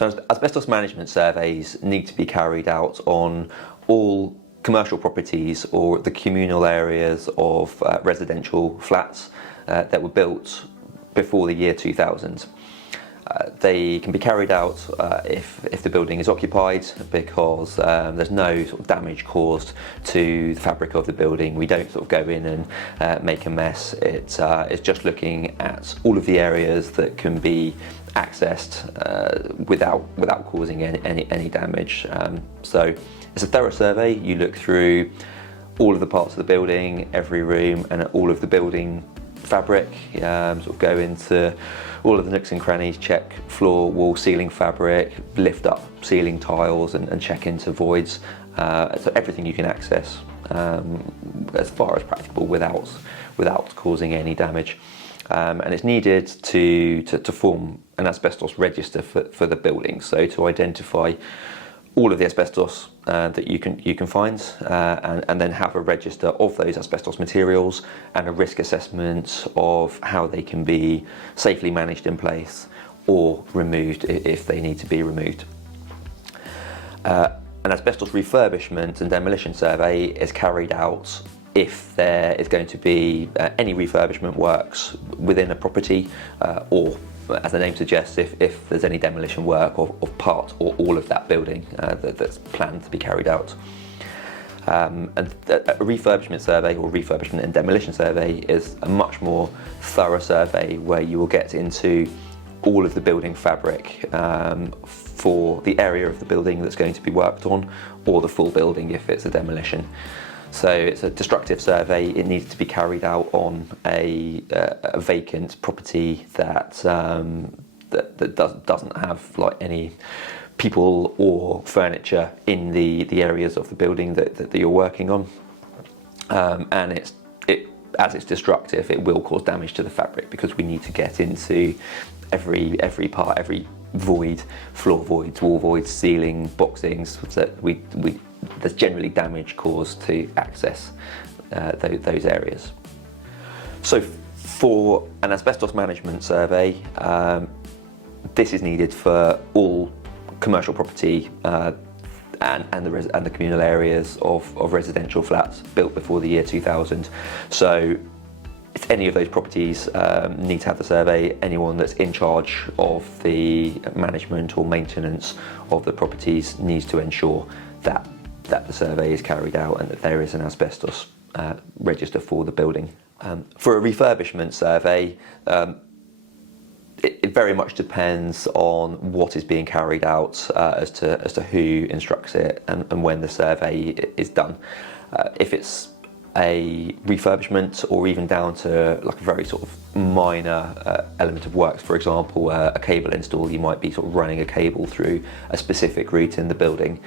So asbestos management surveys need to be carried out on all commercial properties or the communal areas of residential flats that were built before the year 2000. They can be carried out if the building is occupied, because there's no sort of damage caused to the fabric of the building. We don't sort of go in and make a mess. It's just looking at all of the areas that can be accessed without causing any damage. So it's a thorough survey. You look through all of the parts of the building, every room, and all of the building fabric, sort of go into all of the nooks and crannies, check floor, wall, ceiling fabric, lift up ceiling tiles and check into voids. So everything you can access as far as practicable without causing any damage. And it's needed to form an asbestos register for the building, so to identify all of the asbestos that you can find, and then have a register of those asbestos materials and a risk assessment of how they can be safely managed in place or removed if they need to be removed. An asbestos refurbishment and demolition survey is carried out if there is going to be any refurbishment works within a property, or, as the name suggests, if there's any demolition work of part or all of that building that's planned to be carried out. And a refurbishment survey or refurbishment and demolition survey is a much more thorough survey where you will get into all of the building fabric for the area of the building that's going to be worked on, or the full building if it's a demolition. So it's a destructive survey. It needs to be carried out on a vacant property that doesn't have like any people or furniture in the areas of the building that you're working on. And as it's destructive, it will cause damage to the fabric, because we need to get into every part, every void, floor voids, wall voids, ceiling, boxings, so that there's generally damage caused to access those areas. So for an asbestos management survey, this is needed for all commercial property and the communal areas of residential flats built before the year 2000. So if any of those properties need to have the survey, anyone that's in charge of the management or maintenance of the properties needs to ensure that the survey is carried out and that there is an asbestos register for the building. For a refurbishment survey, it very much depends on what is being carried out as to who instructs it and when the survey is done. If it's a refurbishment, or even down to like a very sort of minor element of works, for example a cable install, you might be sort of running a cable through a specific route in the building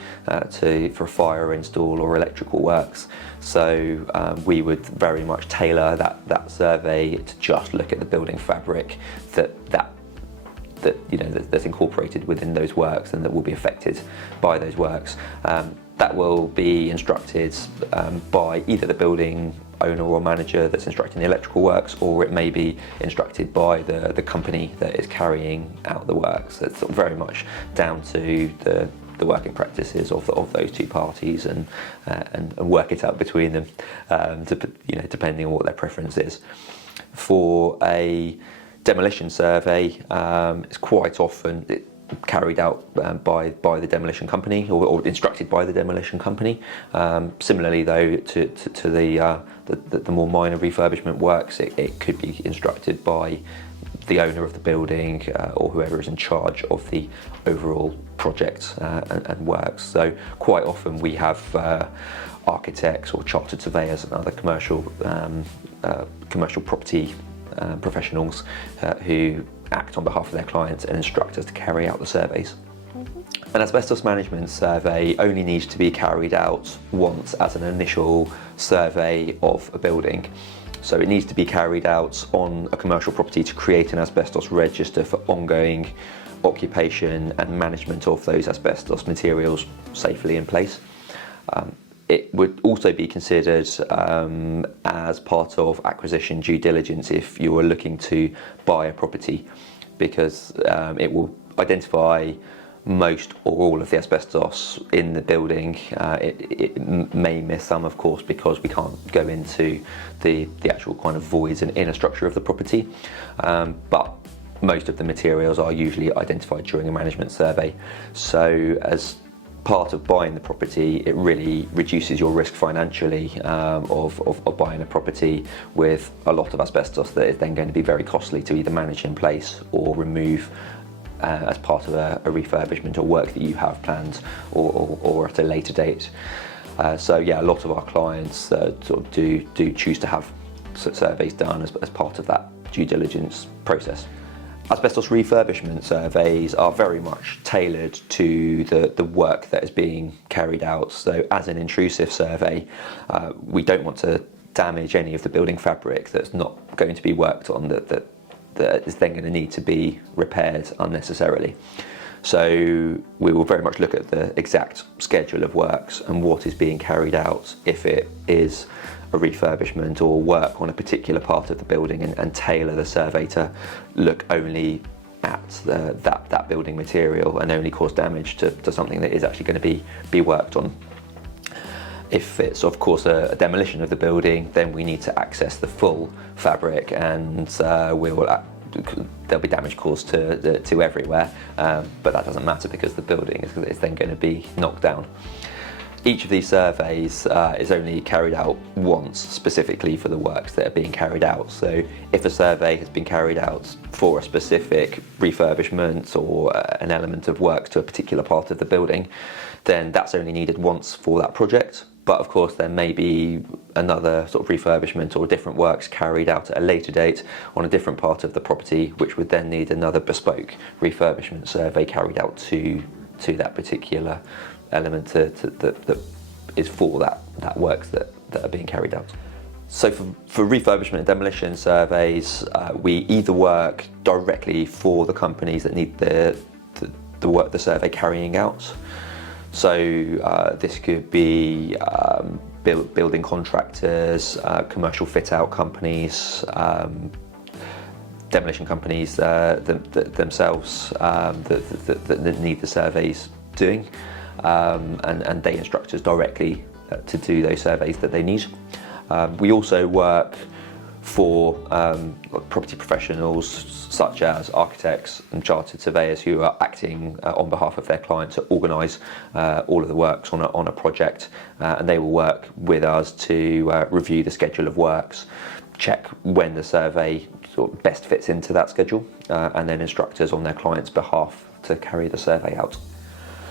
for a fire install or electrical works. So we would very much tailor that survey to just look at the building fabric that's incorporated within those works and that will be affected by those works. That will be instructed by either the building owner or manager that's instructing the electrical works, or it may be instructed by the company that is carrying out the works. So it's sort of very much down to the working practices of those two parties and work it out between them, depending on what their preference is. For a demolition survey, it's quite often carried out by the demolition company, or instructed by the demolition company. Similarly, though, to the more minor refurbishment works, it could be instructed by the owner of the building or whoever is in charge of the overall project and works. So quite often we have architects or chartered surveyors and other commercial property professionals who act on behalf of their clients and instruct us to carry out the surveys. An asbestos management survey only needs to be carried out once as an initial survey of a building. So it needs to be carried out on a commercial property to create an asbestos register for ongoing occupation and management of those asbestos materials safely in place. It would also be considered as part of acquisition due diligence if you were looking to buy a property, because it will identify most or all of the asbestos in the building. It may miss some, of course, because we can't go into the actual kind of voids and inner structure of the property, but most of the materials are usually identified during a management survey. So as part of buying the property, it really reduces your risk financially of buying a property with a lot of asbestos that is then going to be very costly to either manage in place or remove as part of a refurbishment or work that you have planned or at a later date. So yeah, a lot of our clients sort of do choose to have surveys done as part of that due diligence process. Asbestos refurbishment surveys are very much tailored to the work that is being carried out. So as an intrusive survey, we don't want to damage any of the building fabric that's not going to be worked on, that is then going to need to be repaired unnecessarily. So we will very much look at the exact schedule of works and what is being carried out if it is a refurbishment or work on a particular part of the building, and tailor the survey to look only at that building material and only cause damage to something that is actually going to be worked on. If it's of course a demolition of the building, then we need to access the full fabric, and there'll be damage caused to everywhere, but that doesn't matter because the building is then going to be knocked down. Each of these surveys is only carried out once, specifically for the works that are being carried out. So if a survey has been carried out for a specific refurbishment or an element of work to a particular part of the building, then that's only needed once for that project. But of course there may be another sort of refurbishment or different works carried out at a later date on a different part of the property, which would then need another bespoke refurbishment survey carried out to that particular element that is for that works that are being carried out. So for refurbishment and demolition surveys, we either work directly for the companies that need the work, the survey carrying out. So this could be building contractors, commercial fit-out companies, demolition companies themselves that need the surveys doing, and they instruct us directly to do those surveys that they need. We also work for property professionals such as architects and chartered surveyors who are acting on behalf of their client to organise all of the works on a project, and they will work with us to review the schedule of works, check when the survey sort of best fits into that schedule, and then instruct us on their client's behalf to carry the survey out.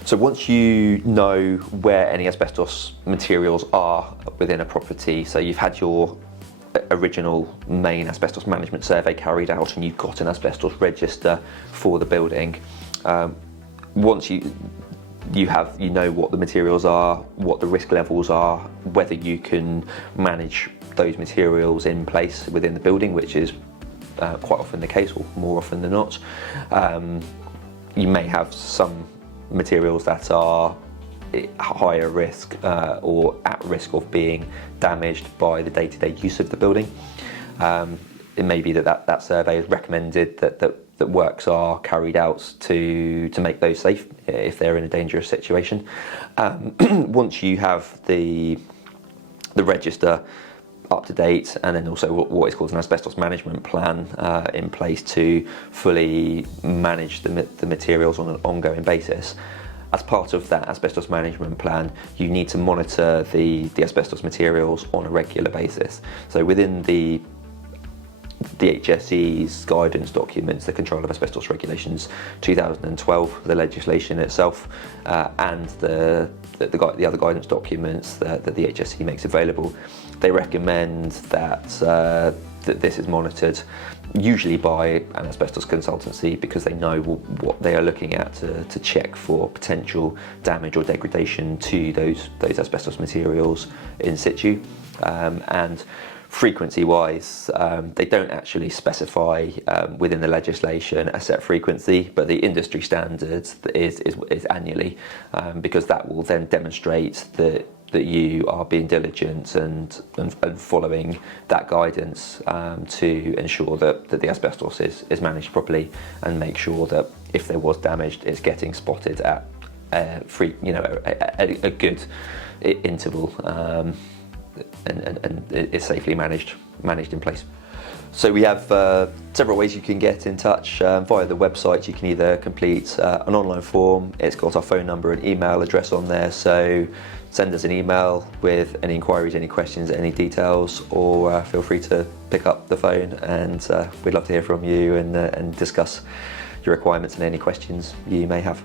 So once you know where any asbestos materials are within a property, so you've had your original main asbestos management survey carried out and you've got an asbestos register for the building, once you know what the materials are, what the risk levels are, whether you can manage those materials in place within the building, which is quite often the case, or more often than not. You may have some materials that are higher risk or at risk of being damaged by the day-to-day use of the building. It may be that survey has recommended that works are carried out to make those safe if they're in a dangerous situation. Once you have the register up to date, and then also what is called an asbestos management plan in place to fully manage the materials on an ongoing basis. As part of that asbestos management plan, you need to monitor the asbestos materials on a regular basis. So within the DHSE's guidance documents, the Control of Asbestos Regulations 2012, the legislation itself, and the other guidance documents that the DHSE makes available, they recommend that this is monitored, usually by an asbestos consultancy, because they know what they are looking at to check for potential damage or degradation to those asbestos materials in situ. And frequency-wise, they don't actually specify within the legislation a set frequency, but the industry standard is annually, because that will then demonstrate that you are being diligent and following that guidance to ensure that the asbestos is managed properly, and make sure that if there was damage, it's getting spotted at a good interval, and it's safely managed in place. So we have several ways you can get in touch. Via the website, you can either complete an online form. It's got our phone number and email address on there, so send us an email with any inquiries, any questions, any details, or feel free to pick up the phone, and we'd love to hear from you and discuss your requirements and any questions you may have.